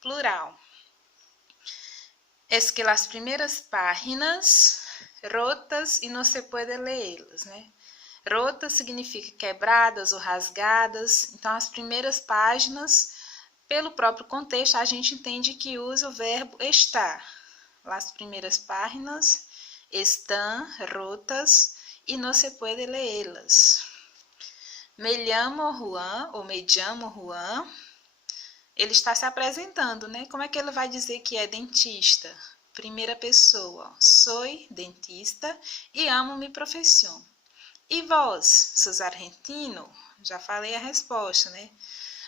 plural. Es que las primeras páginas rotas y no se puede leerlas, né? Rotas significa quebradas ou rasgadas. Então, as primeiras páginas, pelo próprio contexto, a gente entende que usa o verbo estar. Las primeiras páginas están rotas y no se puede leerlas. Me llamo Juan, ou me llamo Juan. Ele está se apresentando, né? Como é que ele vai dizer que é dentista? Primeira pessoa, soy dentista e amo mi profesión. E vós, sos argentino? Já falei a resposta, né?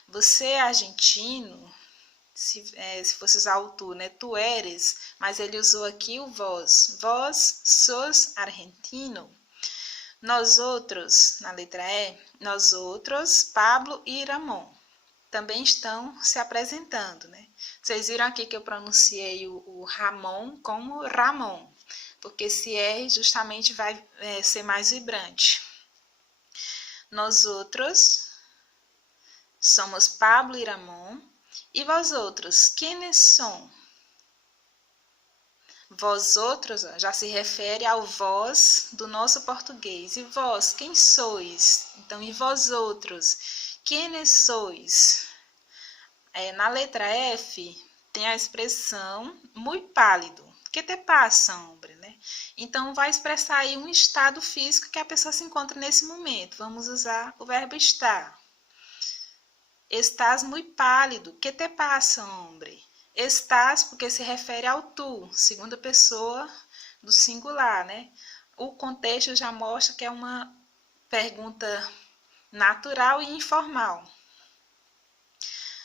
Você é argentino? Se fosse usar o tu, né? Tu eres, mas ele usou aqui o vós. Vós sos argentino? Nós outros, na letra E, nós outros, Pablo e Ramon, também estão se apresentando, né? Vocês viram aqui que eu pronunciei o Ramon como Ramon, porque esse R justamente vai ser mais vibrante. Nós outros somos Pablo e Ramon. E vós outros, quem são? Vós outros já se refere ao vós do nosso português. E vós, quem sois? Então, e vós outros, quem sois? Na letra F tem a expressão muito pálido. Que te passa, hombre, né? Então, vai expressar aí um estado físico que a pessoa se encontra nesse momento. Vamos usar o verbo estar. Estás muito pálido. Que te passa, hombre? Estás, porque se refere ao tu, segunda pessoa do singular, né? O contexto já mostra que é uma pergunta natural e informal.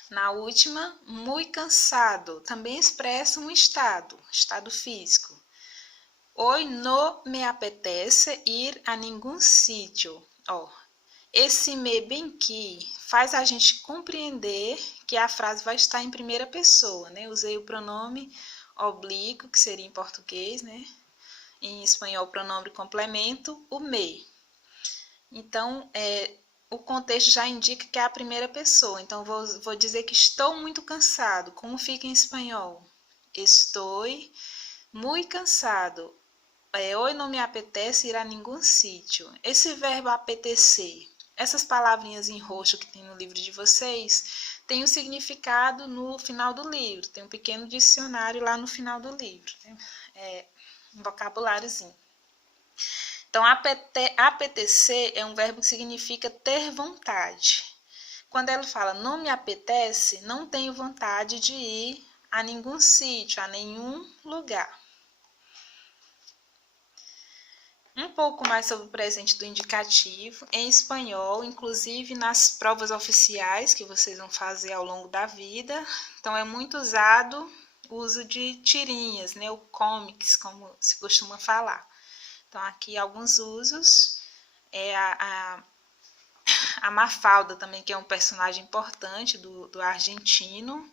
Na última, muito cansado, também expressa um estado físico. Hoy no me apetece ir a nenhum sítio. Esse me bem que faz a gente compreender que a frase vai estar em primeira pessoa, né? Usei o pronome oblíquo, que seria em português, né? Em espanhol, o pronome complemento, o me. Então, o contexto já indica que é a primeira pessoa. Então, vou dizer que estou muito cansado. Como fica em espanhol? Estou muito cansado. Hoje não me apetece ir a nenhum sítio. Esse verbo apetecer, essas palavrinhas em roxo que tem no livro de vocês, tem o significado no final do livro. Tem um pequeno dicionário lá no final do livro, né? Um vocabuláriozinho. Então, apetecer é um verbo que significa ter vontade. Quando ela fala não me apetece, não tenho vontade de ir a nenhum sítio, a nenhum lugar. Um pouco mais sobre o presente do indicativo em espanhol, inclusive nas provas oficiais que vocês vão fazer ao longo da vida. Então, é muito usado o uso de tirinhas, né? O comics, como se costuma falar. Então, aqui alguns usos. A Mafalda também, que é um personagem importante do argentino,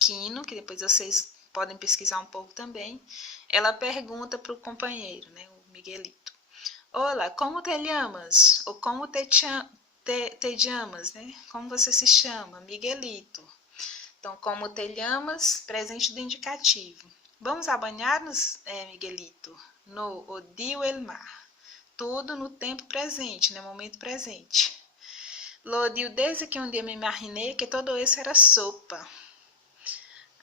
Quino, que depois vocês podem pesquisar um pouco também. Ela pergunta para o companheiro, né? O Miguelito. Olá, como te llamas? Ou como te llamas, né? Como você se chama? Miguelito. Então, como te llamas, presente do indicativo. Vamos a banhar-nos, Miguelito? No odio el mar. Tudo no tempo presente, no momento presente. Lo odio desde que um dia me imaginei que todo isso era sopa.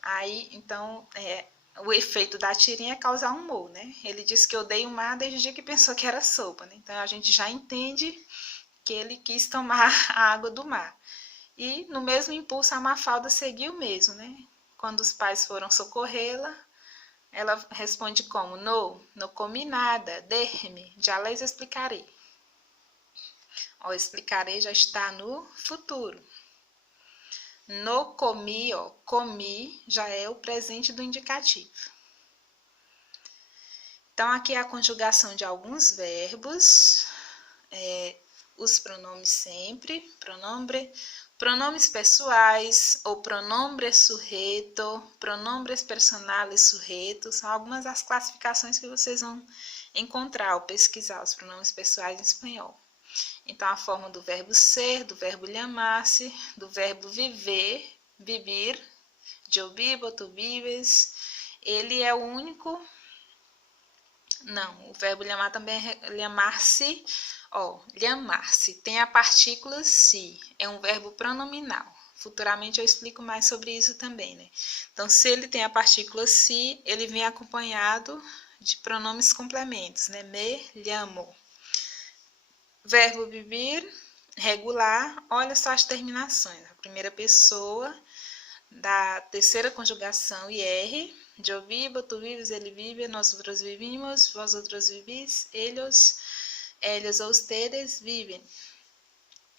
Aí, então, o efeito da tirinha é causar um humor, né? Ele disse que odeia o mar desde o dia que pensou que era sopa, né? Então, a gente já entende que ele quis tomar a água do mar. E, no mesmo impulso, a Mafalda seguiu mesmo, né? Quando os pais foram socorrê-la, ela responde como? No comi nada, déjeme, já les explicarei. O explicarei já está no futuro. No comi, comi já é o presente do indicativo. Então, aqui é a conjugação de alguns verbos, os pronomes sempre, pronomes pessoais, ou pronombre sujeto, pronombres personales sujeto, são algumas das classificações que vocês vão encontrar ao pesquisar os pronomes pessoais em espanhol. Então, a forma do verbo ser, do verbo llamar-se, do verbo viver, vivir, Eu vivo, tu vives. Ele é o único... Não, o verbo lhamar também é lhamar-se. Ó, lhamar-se tem a partícula se. É um verbo pronominal. Futuramente eu explico mais sobre isso também, né? Então, se ele tem a partícula se, ele vem acompanhado de pronomes complementos, né? Me llamo. Verbo vivir, regular. Olha só as terminações. A primeira pessoa da terceira conjugação IR. Eu vivo, tu vives, ele vive, nós outros vivimos, vós outros vivis, eles ou ustedes vivem.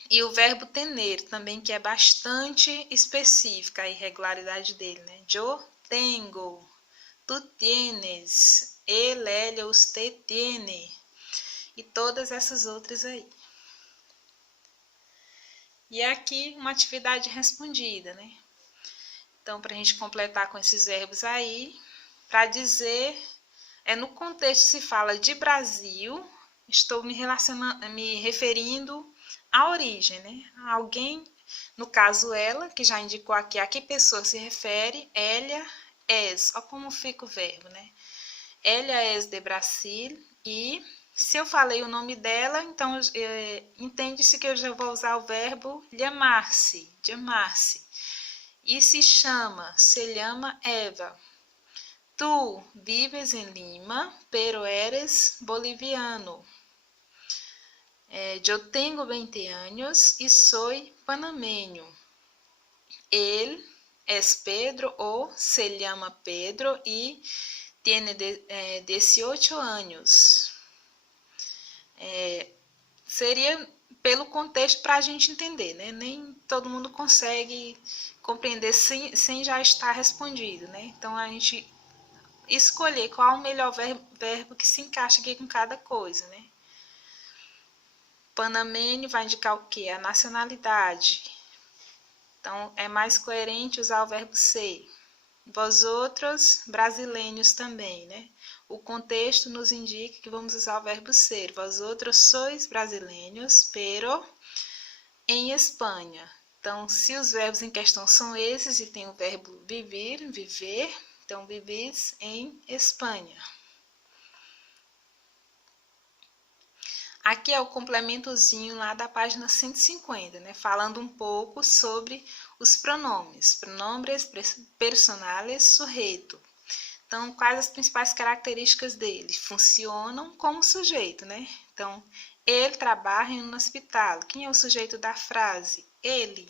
E o verbo tener também, que é bastante específica a irregularidade dele, né? Eu tengo, tu tienes, ele, ella, usted tiene. E todas essas outras aí. E aqui uma atividade respondida, né? Então, para a gente completar com esses verbos aí, para dizer, no contexto se fala de Brasil, estou me referindo à origem, né? Alguém, no caso ela, que já indicou aqui a que pessoa se refere, ella es. Olha como fica o verbo, né? Ella es de Brasil e se eu falei o nome dela, então entende-se que eu já vou usar o verbo llamar-se, llamar-se. E se llama Eva. Tu vives em Lima, pero eres boliviano. Eu tenho 20 anos e sou panameño. Él es Pedro ou se llama Pedro e tiene 18 anos. Seria pelo contexto para a gente entender, né? Nem todo mundo consegue compreender sem já estar respondido, né? Então, a gente escolher qual o melhor verbo que se encaixa aqui com cada coisa, né? Panamenho vai indicar o quê? A nacionalidade. Então, é mais coerente usar o verbo ser. Vós outros, brasileiros também, né? O contexto nos indica que vamos usar o verbo ser. Vós outros sois brasileiros, pero em Espanha. Então, se os verbos em questão são esses e tem o verbo viver, então vivis em Espanha. Aqui é o complementozinho lá da página 150, né? Falando um pouco sobre os pronomes. Pronombres personales sujeito. Então, quais as principais características dele? Funcionam como sujeito, né? Então, ele trabalha em um hospital. Quem é o sujeito da frase? Ele.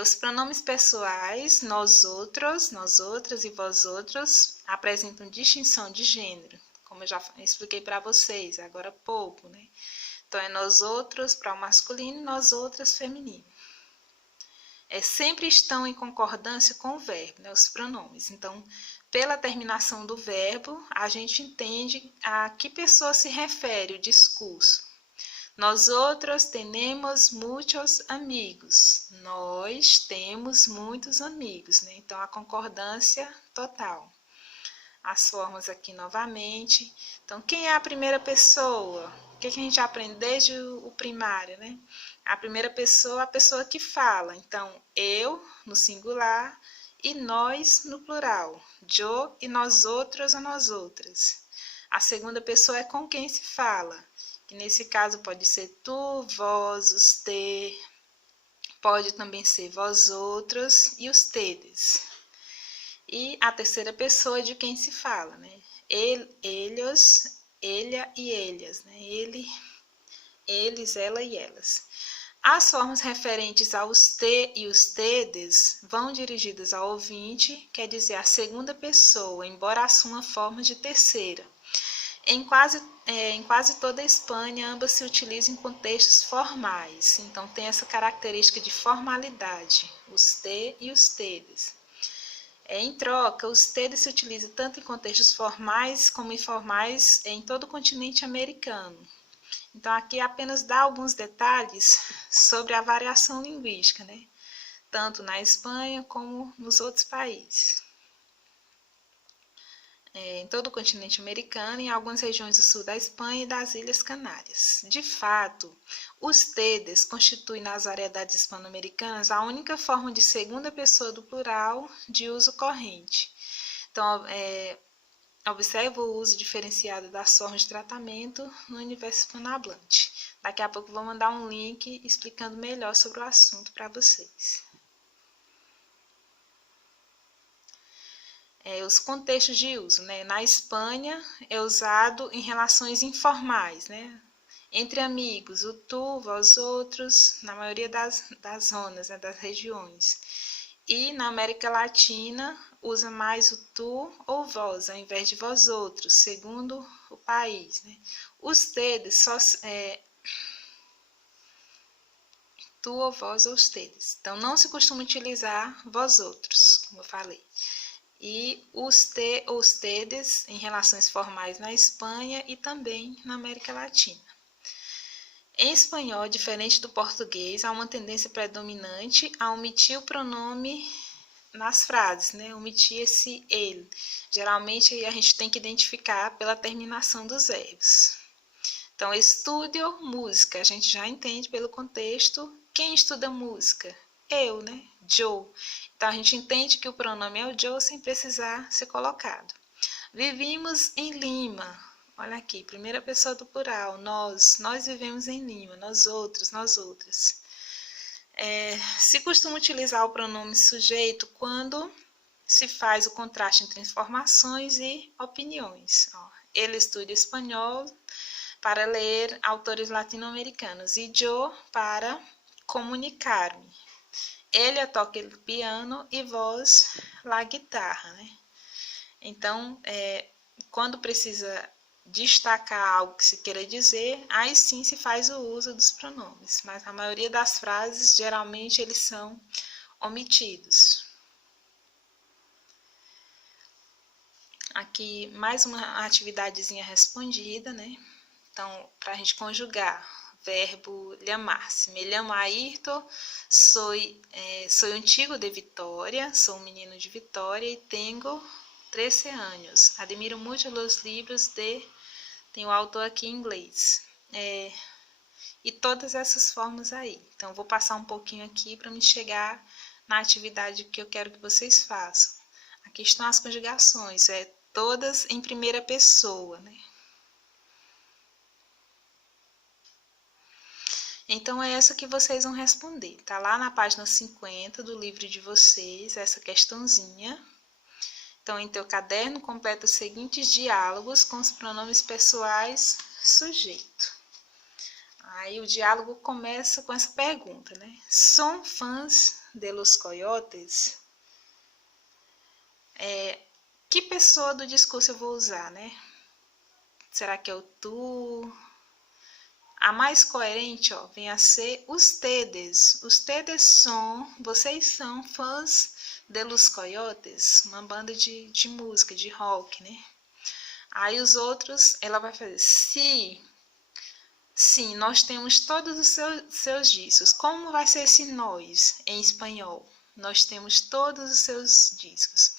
Os pronomes pessoais, nós outros, nós outras e vós outros, apresentam distinção de gênero, como eu já expliquei para vocês agora há pouco, né? Então, é nós outros para o masculino e nós outras feminino. Sempre estão em concordância com o verbo, né, os pronomes. Então, pela terminação do verbo, a gente entende a que pessoa se refere o discurso. Nós outros temos muitos amigos. Nós temos muitos amigos, né? Então, a concordância total. As formas aqui novamente. Então, quem é a primeira pessoa? O que a gente aprende desde o primário, né? A primeira pessoa, a pessoa que fala. Então, eu no singular e nós no plural. Eu e nós outros ou nós outras. A segunda pessoa é com quem se fala. Que nesse caso pode ser tu, vós, usted. Pode também ser vós outros e ustedes. E a terceira pessoa é de quem se fala, né? Eles, ella e ellas, né? Ele, eles, ela e elas. As formas referentes a usted e ustedes vão dirigidas ao ouvinte, quer dizer, a segunda pessoa, embora assuma forma de terceira. Em quase toda a Espanha, ambas se utilizam em contextos formais, então tem essa característica de formalidade, usted e ustedes. Em troca, ustedes se utiliza tanto em contextos formais como informais em todo o continente americano. Então, aqui apenas dá alguns detalhes sobre a variação linguística, né? Tanto na Espanha como nos outros países. em todo o continente americano e em algumas regiões do sul da Espanha e das Ilhas Canárias. De fato, os tedes constituem nas variedades hispano-americanas a única forma de segunda pessoa do plural de uso corrente. Então, observe o uso diferenciado das formas de tratamento no universo hispanohablante. Daqui a pouco vou mandar um link explicando melhor sobre o assunto para vocês. Os contextos de uso, né? Na Espanha é usado em relações informais, né? Entre amigos, o tu, vós outros, na maioria das zonas, né? Das regiões. E na América Latina usa mais o tu ou vós, ao invés de vós outros, segundo o país, né? Os tedes só tu ou vós ou os tedes. Então não se costuma utilizar vós outros, como eu falei. E os tedes em relações formais na Espanha e também na América Latina. Em espanhol, diferente do português, há uma tendência predominante a omitir o pronome nas frases, né? Omitir esse ele. Geralmente a gente tem que identificar pela terminação dos verbos. Então, estúdio, música, a gente já entende pelo contexto. Quem estuda música? Eu, né? Joe. Então, a gente entende que o pronome é o Joe sem precisar ser colocado. Vivimos em Lima. Olha aqui, primeira pessoa do plural. Nós vivemos em Lima. Nós outros, nós outras. Se costuma utilizar o pronome sujeito quando se faz o contraste entre informações e opiniões. Ele estuda espanhol para ler autores latino-americanos e yo para comunicar-me. Ele toca o piano e vós a guitarra, né? Então, quando precisa destacar algo que se queira dizer, aí sim se faz o uso dos pronomes, mas a maioria das frases, geralmente, eles são omitidos. Aqui, mais uma atividadezinha respondida, né? Então, para a gente conjugar, verbo llamar-se. Me llamo Ayrton, sou um chico de Vitória, sou um menino de Vitória e tenho 13 anos. Admiro muito os livros tem o autor aqui em inglês. E todas essas formas aí. Então, vou passar um pouquinho aqui para me chegar na atividade que eu quero que vocês façam. Aqui estão as conjugações, todas em primeira pessoa, né? Então, é essa que vocês vão responder. Tá lá na página 50 do livro de vocês, essa questãozinha. Então, em teu caderno, completa os seguintes diálogos com os pronomes pessoais sujeito. Aí, o diálogo começa com essa pergunta, né? São fãs de los coyotes? Que pessoa do discurso eu vou usar, né? Será que é o tu? A mais coerente, vem a ser os tedes. Os tedes vocês são fãs de los coyotes, uma banda de música, de rock, né? Aí os outros, ela vai fazer, sim, nós temos todos os seus discos. Como vai ser esse nós em espanhol? Nós temos todos os seus discos.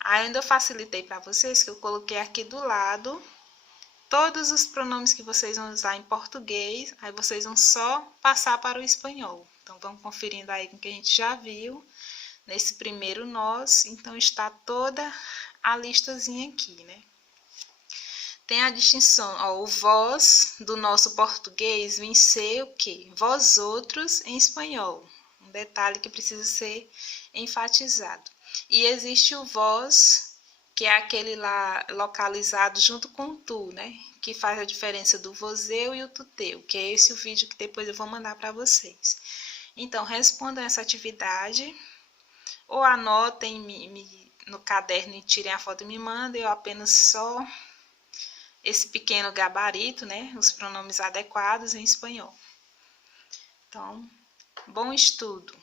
Aí ainda eu facilitei para vocês, que eu coloquei aqui do lado todos os pronomes que vocês vão usar em português, aí vocês vão só passar para o espanhol. Então, vamos conferindo aí com o que a gente já viu nesse primeiro nós. Então, está toda a listazinha aqui, né? Tem a distinção, o vós do nosso português vem ser o quê? Vós outros em espanhol. Um detalhe que precisa ser enfatizado. E existe o vós, que é aquele lá localizado junto com o tu, né? Que faz a diferença do vozeu e o tuteu, que é esse o vídeo que depois eu vou mandar para vocês. Então, respondam essa atividade, ou anotem no caderno e tirem a foto e me mandem, ou apenas só esse pequeno gabarito, né? Os pronomes adequados em espanhol. Então, bom estudo!